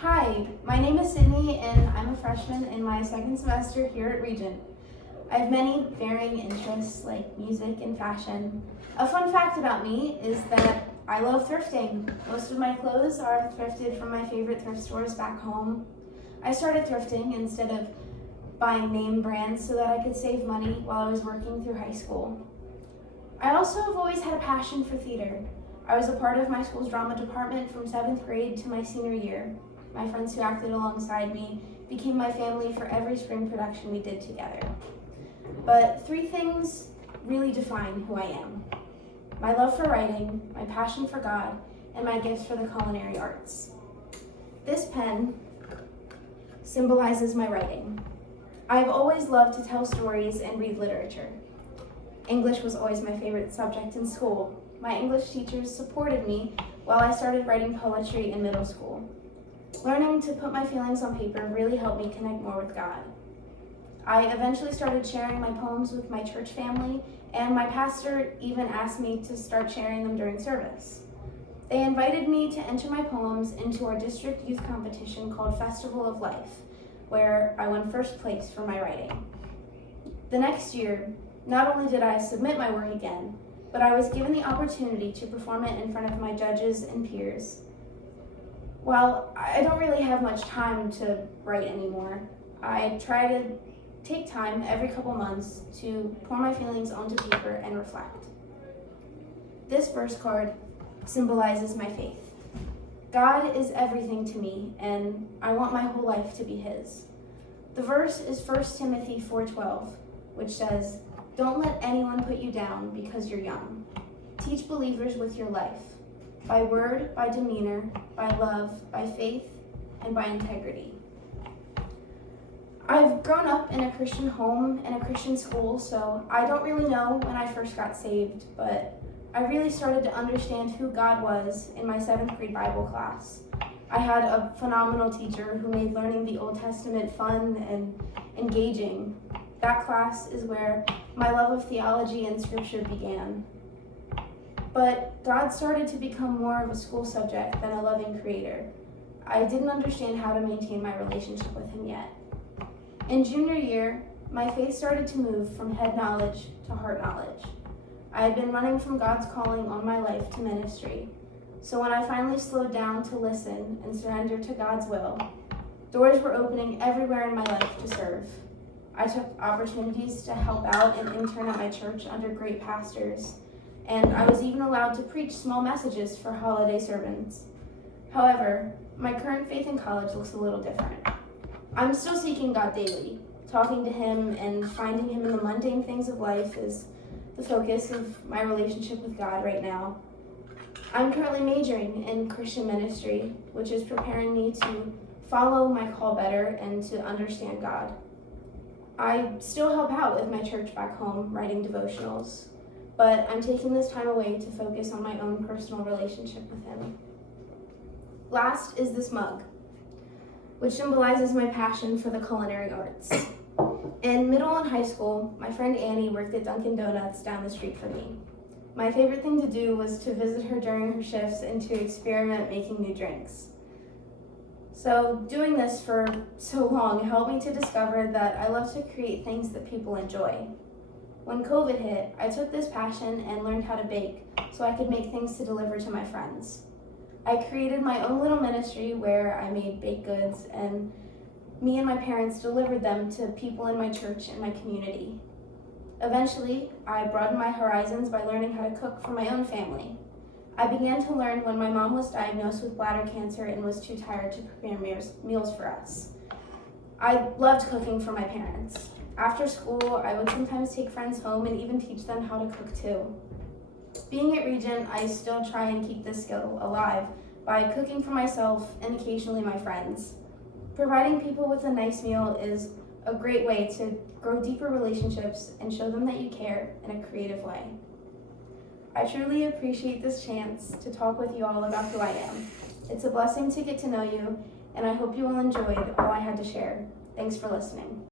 Hi, my name is Sydney and I'm a freshman in my second semester here at Regent. I have many varying interests like music and fashion. A fun fact about me is that I love thrifting. Most of my clothes are thrifted from my favorite thrift stores back home. I started thrifting instead of buying name brands so that I could save money while I was working through high school. I also have always had a passion for theater. I was a part of my school's drama department from 7th grade to my senior year. My friends who acted alongside me became my family for every spring production we did together. But three things really define who I am: my love for writing, my passion for God, and my gifts for the culinary arts. This pen symbolizes my writing. I've always loved to tell stories and read literature. English was always my favorite subject in school. My English teachers supported me while I started writing poetry in middle school. Learning to put my feelings on paper really helped me connect more with God. I eventually started sharing my poems with my church family, and my pastor even asked me to start sharing them during service. They invited me to enter my poems into our district youth competition called Festival of Life, where I won first place for my writing. The next year, not only did I submit my work again, but I was given the opportunity to perform it in front of my judges and peers. While I don't really have much time to write anymore, I try to take time every couple months to pour my feelings onto paper and reflect. This verse card symbolizes my faith. God is everything to me, and I want my whole life to be His. The verse is 1 Timothy 4:12, which says, "Don't let anyone put you down because you're young. Teach believers with your life, by word, by demeanor, by love, by faith, and by integrity." I've grown up in a Christian home and a Christian school, so I don't really know when I first got saved, but I really started to understand who God was in my 7th grade Bible class. I had a phenomenal teacher who made learning the Old Testament fun and engaging. That class is where my love of theology and scripture began. But God started to become more of a school subject than a loving creator. I didn't understand how to maintain my relationship with Him yet. In junior year, my faith started to move from head knowledge to heart knowledge. I had been running from God's calling on my life to ministry. So when I finally slowed down to listen and surrender to God's will, doors were opening everywhere in my life to serve. I took opportunities to help out and intern at my church under great pastors, and I was even allowed to preach small messages for holiday sermons. However, my current faith in college looks a little different. I'm still seeking God daily. Talking to Him and finding Him in the mundane things of life is the focus of my relationship with God right now. I'm currently majoring in Christian ministry, which is preparing me to follow my call better and to understand God. I still help out with my church back home, writing devotionals, but I'm taking this time away to focus on my own personal relationship with Him. Last is this mug, which symbolizes my passion for the culinary arts. In middle and high school, my friend Annie worked at Dunkin' Donuts down the street from me. My favorite thing to do was to visit her during her shifts and to experiment making new drinks. So doing this for so long helped me to discover that I love to create things that people enjoy. When COVID hit, I took this passion and learned how to bake so I could make things to deliver to my friends. I created my own little ministry where I made baked goods, and me and my parents delivered them to people in my church and my community. Eventually, I broadened my horizons by learning how to cook for my own family. I began to learn when my mom was diagnosed with bladder cancer and was too tired to prepare meals for us. I loved cooking for my parents. After school, I would sometimes take friends home and even teach them how to cook too. Being at Regent, I still try and keep this skill alive by cooking for myself and occasionally my friends. Providing people with a nice meal is a great way to grow deeper relationships and show them that you care in a creative way. I truly appreciate this chance to talk with you all about who I am. It's a blessing to get to know you, and I hope you all enjoyed all I had to share. Thanks for listening.